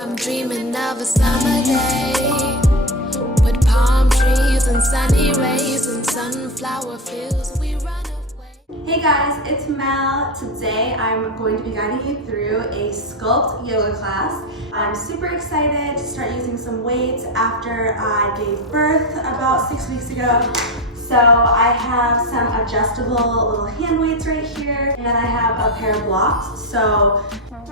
I'm dreaming of a summer day with palm trees and sunny rays and sunflower fields. We run away. Hey guys, it's Mel. Today I'm going to be guiding you through a Sculpt yoga class. I'm super excited to start using some weights after I gave birth about 6 weeks ago. So I have some adjustable little hand weights right here, and then I have a pair of blocks. So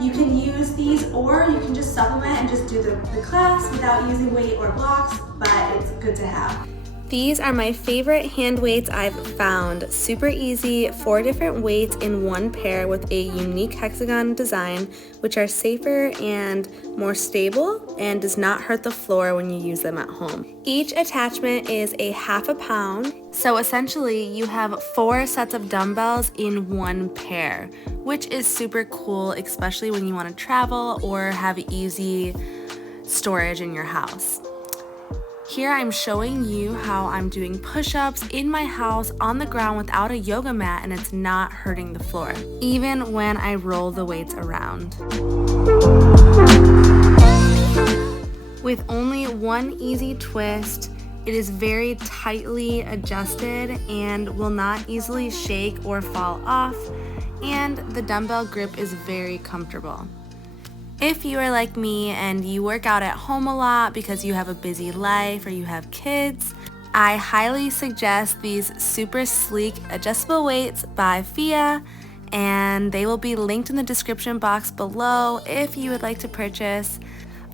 you can use these, or you can just supplement and just do the class without using weight or blocks, but it's good to have. These are my favorite hand weights I've found. Super easy, 4 different weights in one pair with a unique hexagon design, which are safer and more stable and does not hurt the floor when you use them at home. Each attachment is a ½ pound, so essentially you have 4 sets of dumbbells in one pair, which is super cool, especially when you want to travel or have easy storage in your house. Here I'm showing you how I'm doing push-ups in my house on the ground without a yoga mat, and it's not hurting the floor, even when I roll the weights around. With only one easy twist, it is very tightly adjusted and will not easily shake or fall off, and the dumbbell grip is very comfortable. If you are like me and you work out at home a lot because you have a busy life or you have kids, I highly suggest these super sleek adjustable weights by Fiar, and they will be linked in the description box below if you would like to purchase.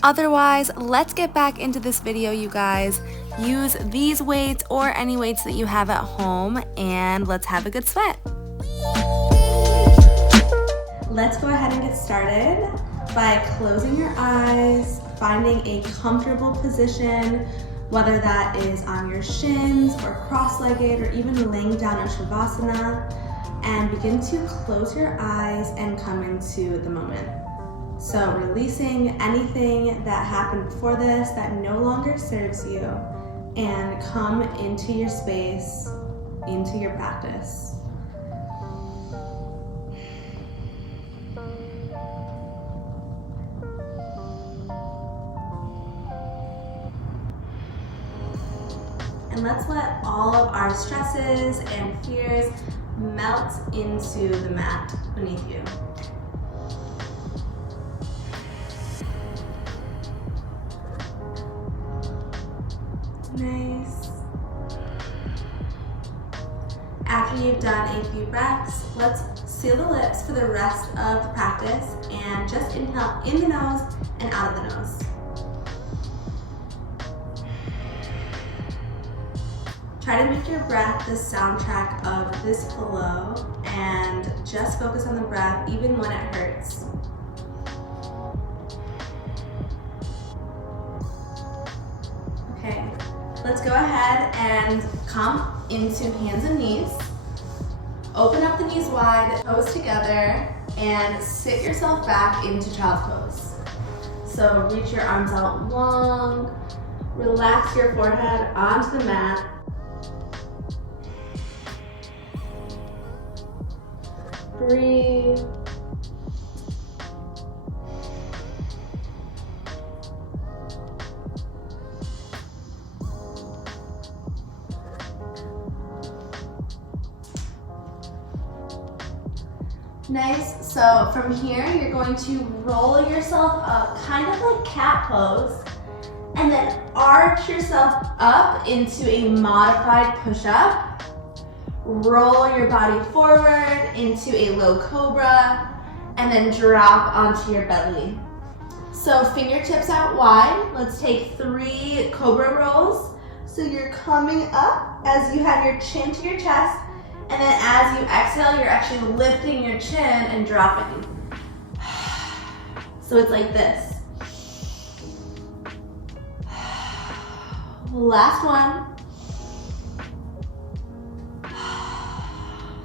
Otherwise, let's get back into this video, you guys. Use these weights or any weights that you have at home, and let's have a good sweat. Let's go ahead and get started by closing your eyes, finding a comfortable position, whether that is on your shins or cross-legged or even laying down in shavasana, and begin to close your eyes and come into the moment. So releasing anything that happened before this that no longer serves you, and come into your space, into your practice. And let's let all of our stresses and fears melt into the mat beneath you. Nice. After you've done a few breaths, let's seal the lips for the rest of the practice and just inhale in the nose and out of the nose. Try to make your breath the soundtrack of this flow and just focus on the breath even when it hurts. Okay, let's go ahead and come into hands and knees. Open up the knees wide, toes together, and sit yourself back into child's pose. So reach your arms out long, relax your forehead onto the mat. Breathe. Nice. So from here, you're going to roll yourself up, kind of like cat pose, and then arch yourself up into a modified push-up. Roll your body forward into a low cobra, and then drop onto your belly. So fingertips out wide. Let's take 3 cobra rolls. So you're coming up as you have your chin to your chest, and then as you exhale, you're actually lifting your chin and dropping. So it's like this. Last one.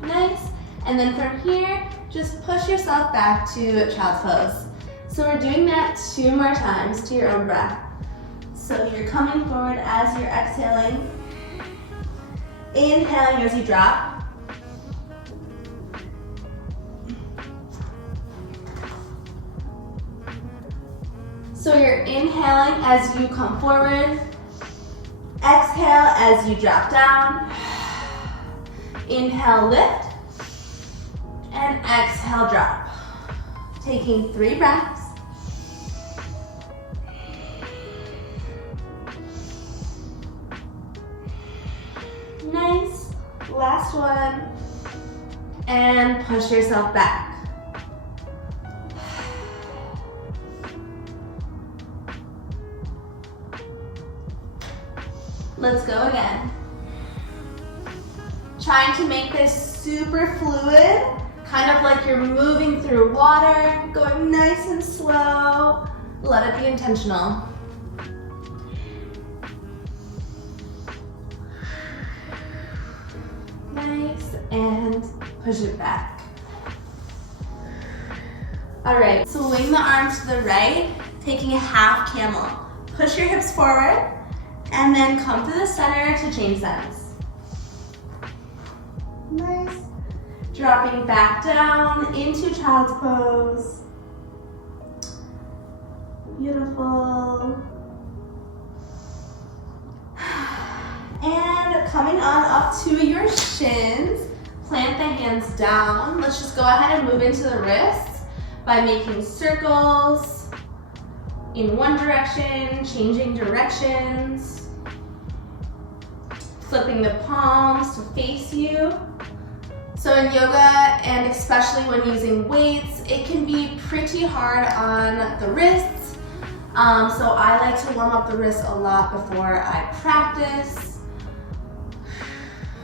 Nice. And then from here, just push yourself back to child's pose. So we're doing that 2 more times to your own breath. So you're coming forward as you're exhaling. Inhaling as you drop. So you're inhaling as you come forward. Exhale as you drop down. Inhale, lift. And exhale, drop. Taking 3 breaths. Nice. Last one. And push yourself back. Let's go again. Trying to make this super fluid, kind of like you're moving through water, going nice and slow. Let it be intentional. Nice, and push it back. All right, swing the arms to the right, taking a half camel. Push your hips forward, and then come to the center to change sides. Nice. Dropping back down into child's pose. Beautiful. And coming on up to your shins, plant the hands down. Let's just go ahead and move into the wrists by making circles in one direction, changing directions, flipping the palms to face you. So in yoga, and especially when using weights, it can be pretty hard on the wrists. So I like to warm up the wrists a lot before I practice.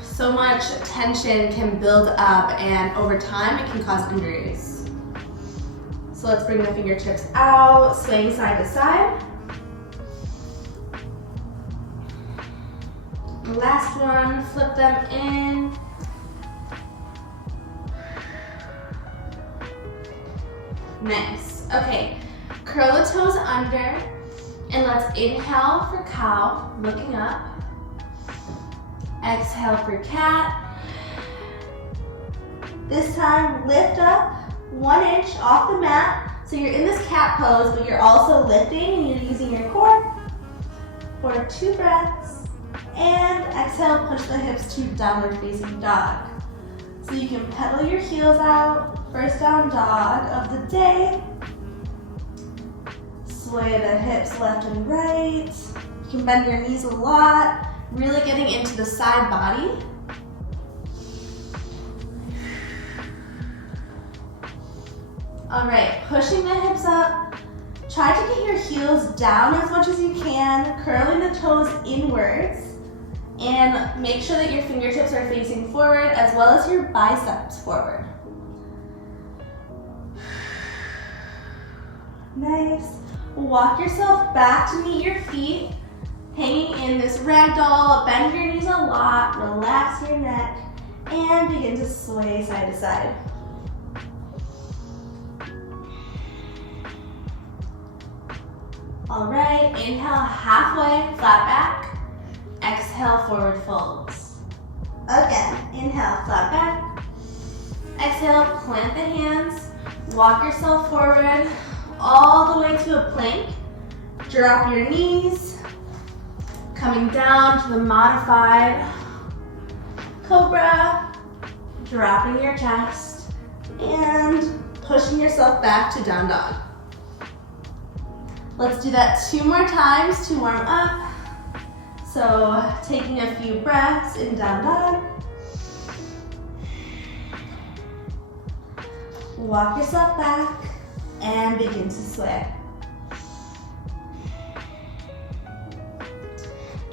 So much tension can build up, and over time it can cause injuries. So let's bring the fingertips out, swaying side to side. Last one, flip them in. Nice. Okay, curl the toes under, and let's inhale for cow, looking up. Exhale for cat. This time, lift up 1 inch off the mat. So you're in this cat pose, but you're also lifting and you're using your core for 2 breaths. And exhale, push the hips to downward facing dog. So you can pedal your heels out. First down dog of the day. Sway the hips left and right. You can bend your knees a lot, really getting into the side body. All right, pushing the hips up. Try to get your heels down as much as you can, curling the toes inwards. And make sure that your fingertips are facing forward as well as your biceps forward. Nice. Walk yourself back to meet your feet, hanging in this ragdoll. Bend your knees a lot, relax your neck, and begin to sway side to side. All right, inhale halfway, flat back. Exhale, forward folds. Again, inhale, flat back. Exhale, plant the hands. Walk yourself forward all the way to a plank. Drop your knees. Coming down to the modified cobra. Dropping your chest. And pushing yourself back to down dog. Let's do that 2 more times to warm up. So taking a few breaths in down dog. Walk yourself back and begin to sway.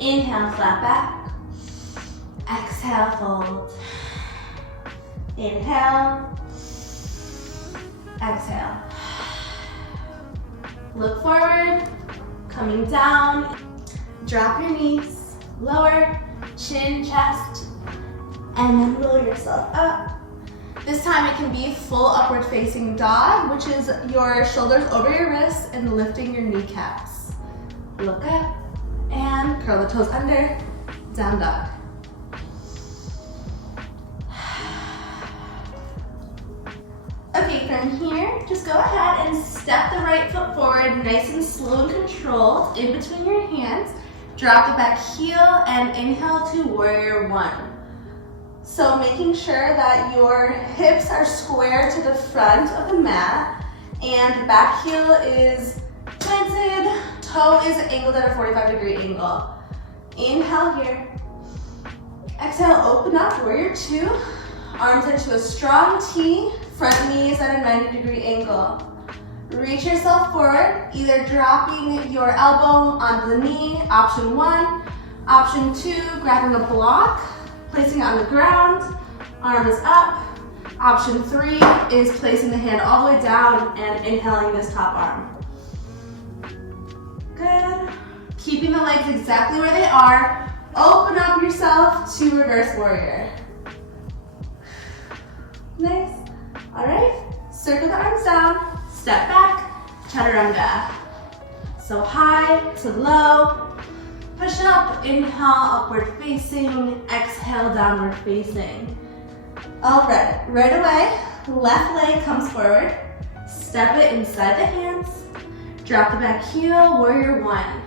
Inhale, flat back. Exhale, fold. Inhale. Exhale. Look forward, coming down. Drop your knees, lower, chin, chest, and then roll yourself up. This time it can be full upward facing dog, which is your shoulders over your wrists and lifting your kneecaps. Look up and curl the toes under, down dog. Okay, from From here, just go ahead and step the right foot forward, nice and slow and controlled, in between your hands. Drop the back heel and inhale to warrior one. So making sure that your hips are square to the front of the mat and back heel is planted, toe is angled at a 45-degree angle. Inhale here. Exhale, open up, warrior two. Arms into a strong T, front knees at a 90-degree angle. Reach yourself forward, either dropping your elbow onto the knee, option one. Option two, grabbing a block, placing it on the ground, arm is up. Option three is placing the hand all the way down and inhaling this top arm. Good. Keeping the legs exactly where they are. Open up yourself to reverse warrior. Nice. All right. Circle the arms down. Step back. Chaturanga. So high to low. Push up. Inhale, upward facing. Exhale, downward facing. All right. Right away, left leg comes forward. Step it inside the hands. Drop the back heel. Warrior one.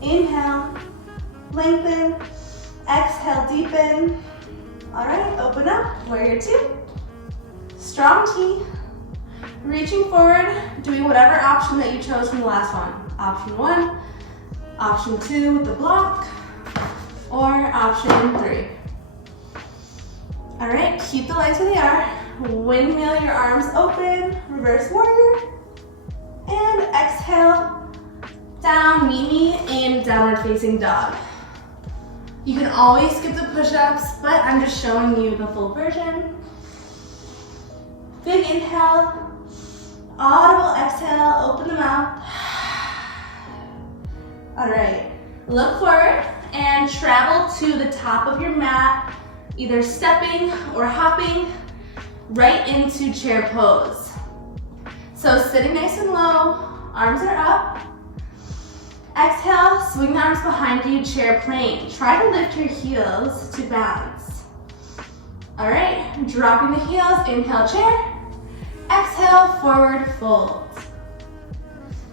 Inhale, lengthen, exhale, deepen. All right, open up, warrior two. Strong T, reaching forward, doing whatever option that you chose from the last one. Option one, option two with the block, or option three. All right, keep the legs where they are. Windmill your arms open, reverse warrior, and exhale. Down, meet me in downward facing dog. You can always skip the push-ups, but I'm just showing you the full version. Big inhale, audible exhale, open the mouth. All right, look forward and travel to the top of your mat, either stepping or hopping right into chair pose. So sitting nice and low, arms are up. Exhale, swing the arms behind you, chair plane. Try to lift your heels to balance. All right, dropping the heels, inhale, chair. Exhale, forward fold.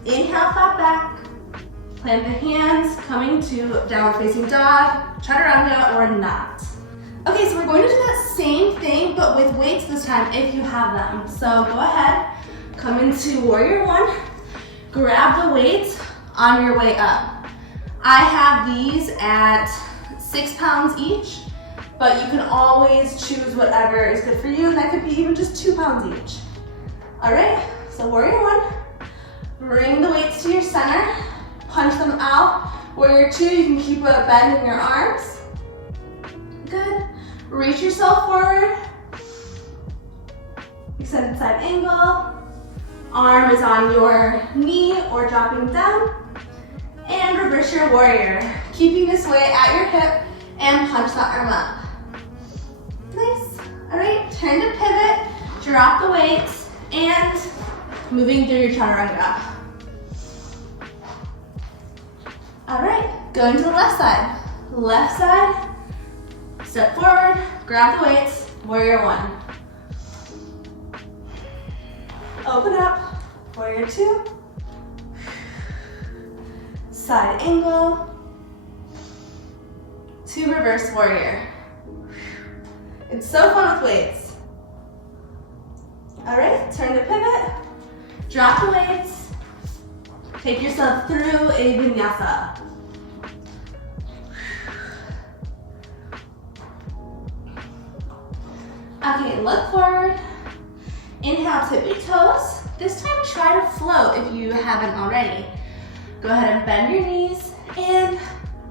Inhale, flat back. Plant the hands, coming to downward facing dog, chaturanga or not. Okay, so we're going to do that same thing, but with weights this time, if you have them. So go ahead, come into warrior one, grab the weights on your way up. I have these at 6 pounds each, but you can always choose whatever is good for you, and that could be even just 2 pounds each. All right, so warrior one, bring the weights to your center, punch them out. Warrior two, you can keep a bend in your arms. Good. Reach yourself forward. Extended side angle. Arm is on your knee or dropping down. And reverse your warrior. Keeping this weight at your hip and punch that arm up. Nice. All right, turn to pivot, drop the weights, and moving through your chaturanga. All right, going to the left side. Left side, step forward, grab the weights, warrior one. Open up, warrior two. Side angle to reverse warrior. It's so fun with weights. All right, turn to pivot, drop the weights, take yourself through a vinyasa. Okay, look forward. Inhale, tippy toes. This time try to float if you haven't already. Go ahead and bend your knees and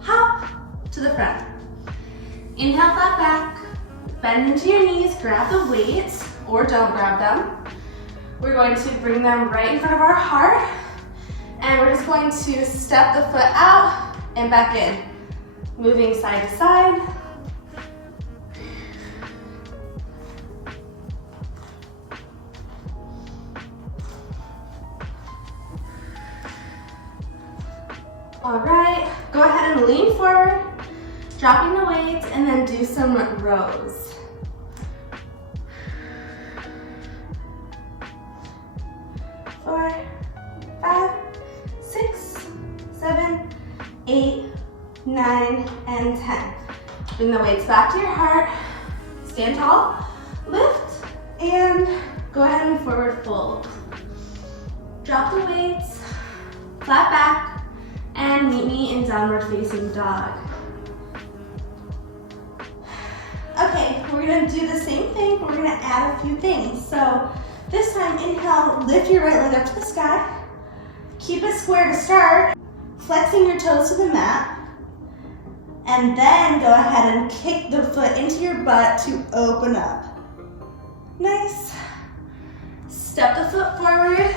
hop to the front. Inhale, flat back. Bend into your knees, grab the weights, or don't grab them. We're going to bring them right in front of our heart, and we're just going to step the foot out and back in. Moving side to side. All right, go ahead and lean forward, dropping the weights, and then do some rows. and 10. Bring the weights back to your heart. Stand tall, lift, and go ahead and forward fold. Drop the weights, flat back, and meet me in downward facing dog. Okay, we're gonna do the same thing, but we're gonna add a few things. So this time, inhale, lift your right leg up to the sky. Keep it square to start, flexing your toes to the mat. And then go ahead and kick the foot into your butt to open up. Nice. Step the foot forward.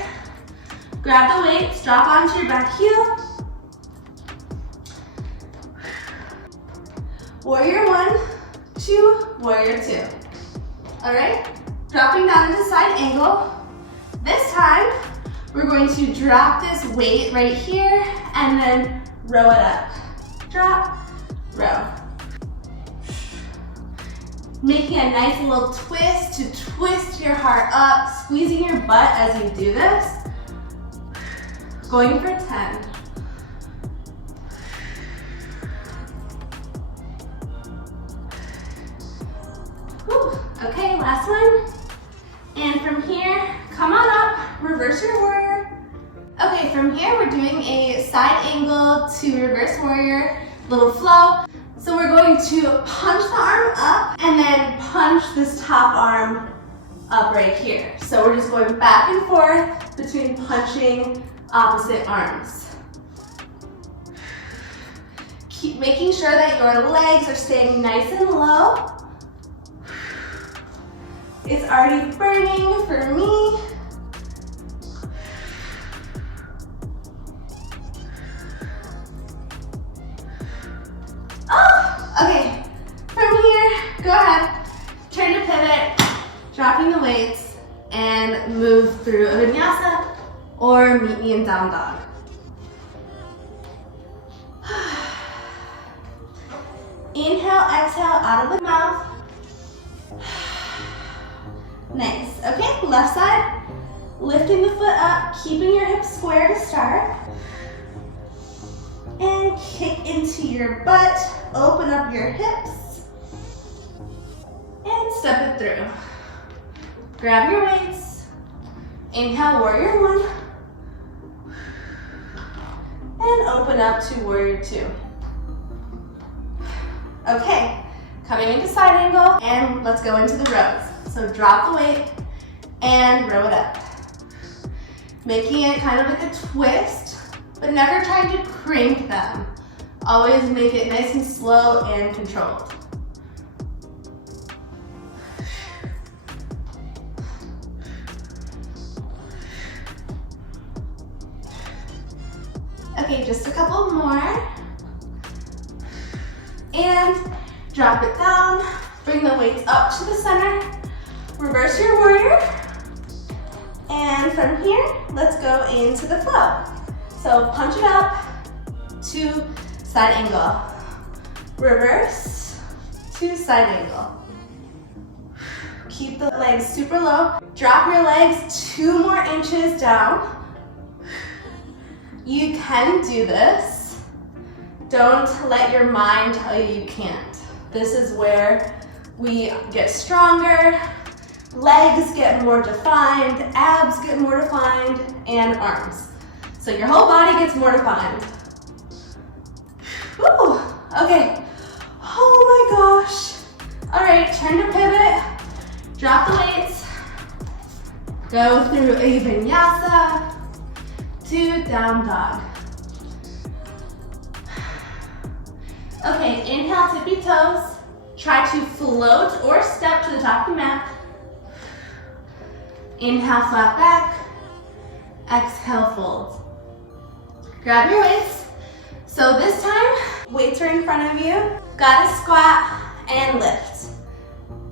Grab the weights, drop onto your back heel. Warrior 1, 2, warrior 2. All right, dropping down into side angle. This time, we're going to drop this weight right here and then row it up. Drop, row. Making a nice little twist to twist your heart up, squeezing your butt as you do this. Going for 10. Whew. Okay, last one. And from here, come on up, reverse your warrior. Okay, from here we're doing a side angle to reverse warrior, little flow. So we're going to punch the arm up and then punch this top arm up right here. So we're just going back and forth between punching opposite arms. Keep making sure that your legs are staying nice and low. It's already burning for me. Oh, okay. From here, go ahead, turn your pivot, dropping the weights, and move through a vinyasa or meet me in down dog. Inhale, exhale out of the mouth. Nice. Okay, left side. Lifting the foot up, keeping your hips square to start. And kick into your butt. Open up your hips. And step it through. Grab your weights. Inhale, warrior 1. And open up to warrior 2. Okay, coming into side angle, and let's go into the rows. So drop the weight and row it up. Making it kind of like a twist, but never trying to crank them. Always make it nice and slow and controlled. Okay, just a couple more. And drop it down. Bring the weights up to the center. Reverse your warrior. And from here, let's go into the flow. So punch it up to side angle. Reverse to side angle. Keep the legs super low. Drop your legs 2 more inches down. You can do this. Don't let your mind tell you you can't. This is where we get stronger, legs get more defined, abs get more defined, and arms. So your whole body gets more defined. Woo, okay. Oh my gosh. All right, turn to pivot, drop the weights, go through a vinyasa to down dog. Okay, inhale, tippy toes. Try to float or step to the top of the mat. Inhale, flat back. Exhale, fold. Grab your weights. So this time, weights are in front of you. Gotta squat and lift.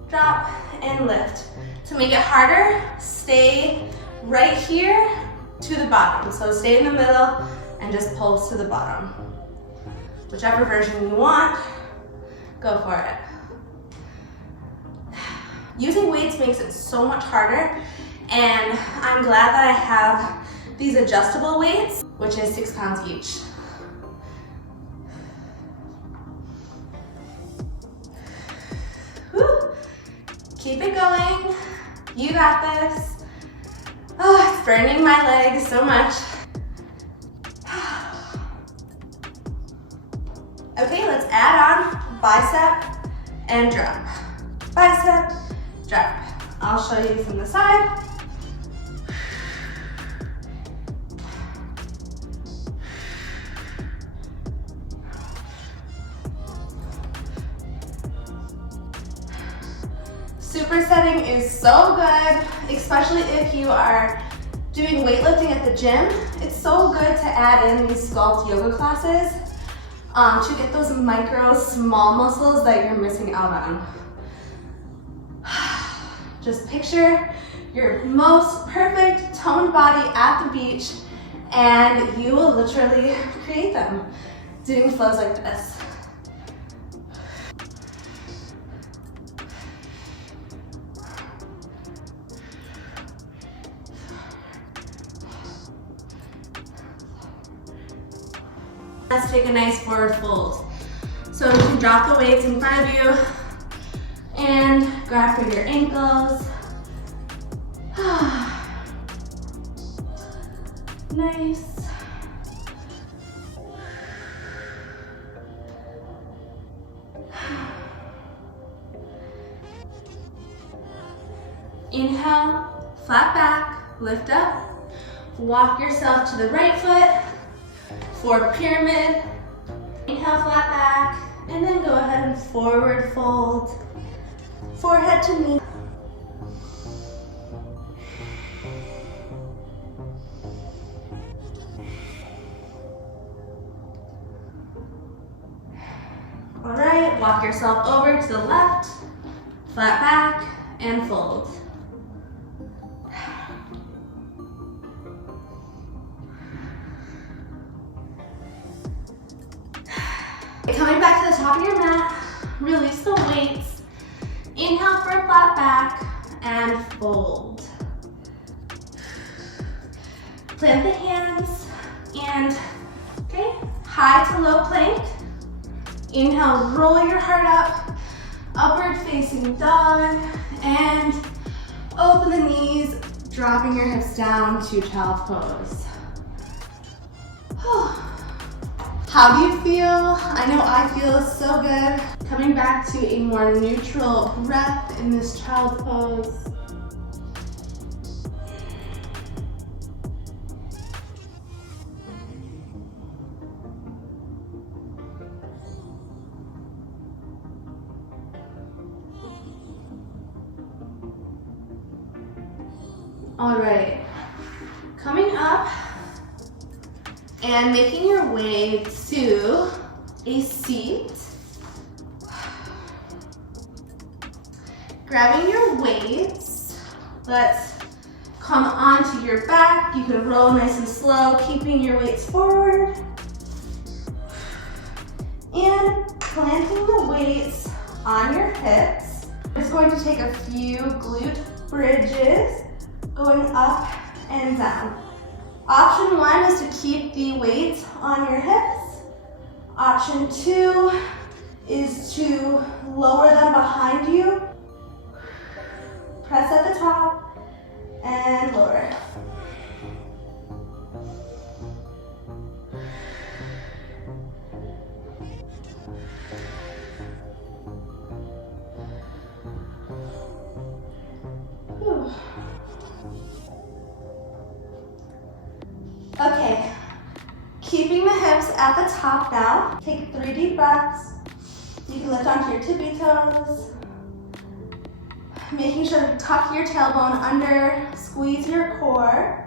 Drop and lift. To make it harder, stay right here to the bottom. So stay in the middle and just pulse to the bottom. Whichever version you want, go for it. Using weights makes it so much harder, and I'm glad that I have these adjustable weights, which is 6 pounds each. Keep it going. You got this. Oh, it's burning my legs so much. Okay, let's add on bicep and drop. Bicep, drop. I'll show you from the side. Supersetting is so good, especially if you are doing weightlifting at the gym. It's so good to add in these Sculpt yoga classes to get those micro, small muscles that you're missing out on. Just picture your most perfect toned body at the beach and you will literally create them doing flows like this. Let's take a nice forward fold. So you can drop the weights in front of you and grab for your ankles. Nice. Inhale, flat back, lift up. Walk yourself to the right foot for pyramid. Inhale, flat back, and then go ahead and forward fold. Forehead to knee. All right, walk yourself over to the left, flat back, and fold. Coming back to the top of your mat, release the weights. Inhale for a flat back and fold. Plant the hands and, okay, high to low plank. Inhale, roll your heart up, upward facing dog, and open the knees, dropping your hips down to child's pose. How do you feel? I know I feel so good. Coming back to a more neutral breath in this child's pose. All right, coming up and making your way to a seat. Grabbing your weights, let's come onto your back. You can roll nice and slow, keeping your weights forward. And planting the weights on your hips. It's going to take a few glute bridges, going up and down. Option 1 is to keep the weights on your hips. Option 2 is to lower them behind you. Press at the top and lower. Whew. Okay, keeping the hips at the top now. Take 3 deep breaths. You can lift onto your tippy toes. Making sure to tuck your tailbone under, squeeze your core.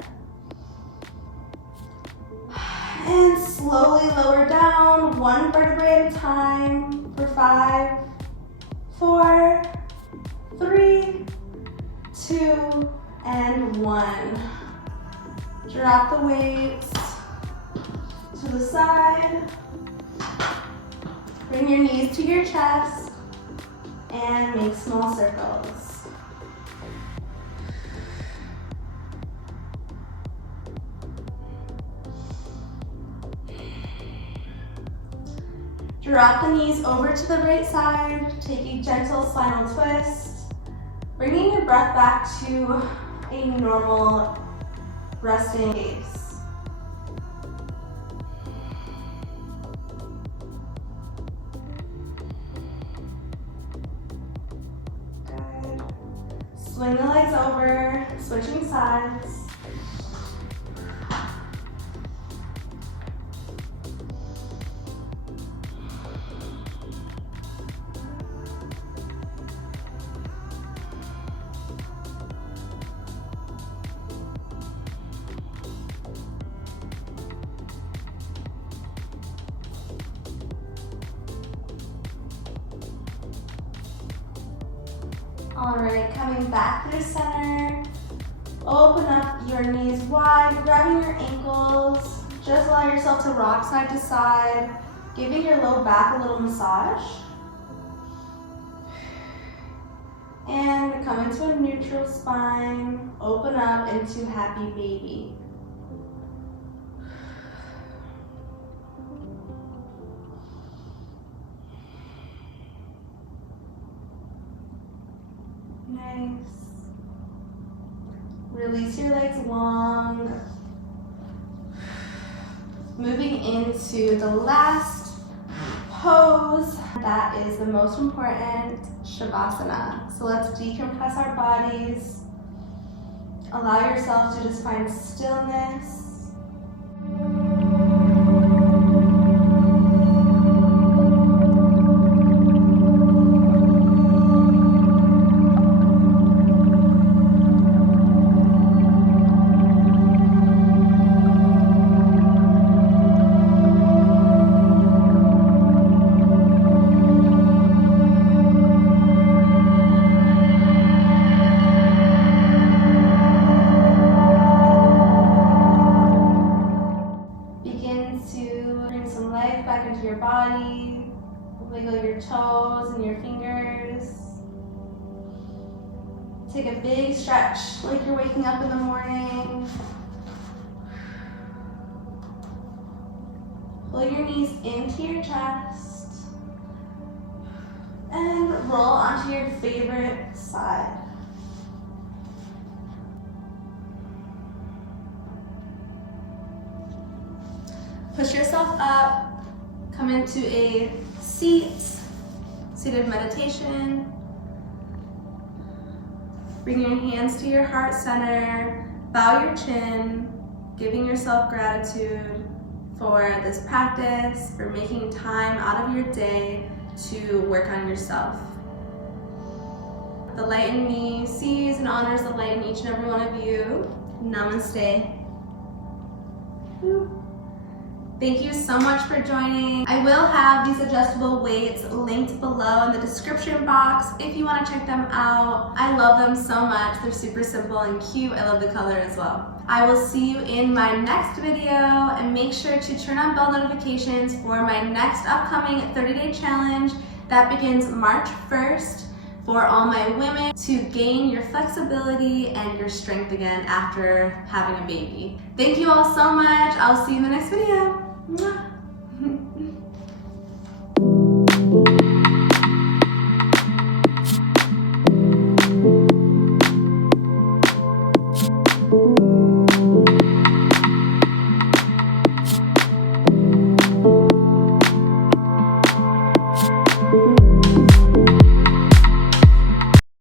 And slowly lower down, 1 vertebrae at a time for 5, 4, 3, 2, and 1. Drop the weights to the side. Bring your knees to your chest and make small circles. Drop the knees over to the right side. Take a gentle spinal twist. Bringing your breath back to a normal resting pace. Good. Swing the legs over, switching sides. All right, coming back through center. Open up your knees wide, grabbing your ankles. Just allow yourself to rock side to side, giving your low back a little massage. And come into a neutral spine. Open up into happy baby. Nice. Release your legs long. Moving into the last pose. That is the most important, shavasana. So let's decompress our bodies. Allow yourself to just find stillness. Your body, wiggle your toes and your fingers. Take a big stretch like you're waking up in the morning. Pull your knees into your chest and roll onto your favorite side. Push yourself up. Come into a seated meditation. Bring your hands to your heart center. Bow your chin, giving yourself gratitude for this practice, for making time out of your day to work on yourself. The light in me sees and honors the light in each and every one of you. Namaste. Woo. Thank you so much for joining. I will have these adjustable weights linked below in the description box if you want to check them out. I love them so much. They're super simple and cute. I love the color as well. I will see you in my next video, and make sure to turn on bell notifications for my next upcoming 30-day challenge that begins March 1st for all my women to gain your flexibility and your strength again after having a baby. Thank you all so much. I'll see you in the next video. Mwah.